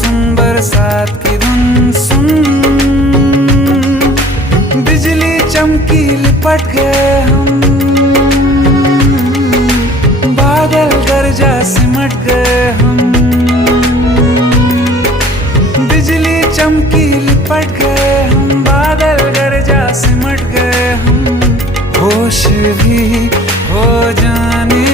सुन बरसात की धुन सुन, बिजली चमकी लिपट गए हम, बादल गरजा सिमट गए हम, बिजली चमकी लिपट गए हम, बादल गरजा सिमट गए हम, होश भी हो जाने